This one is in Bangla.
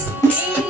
You.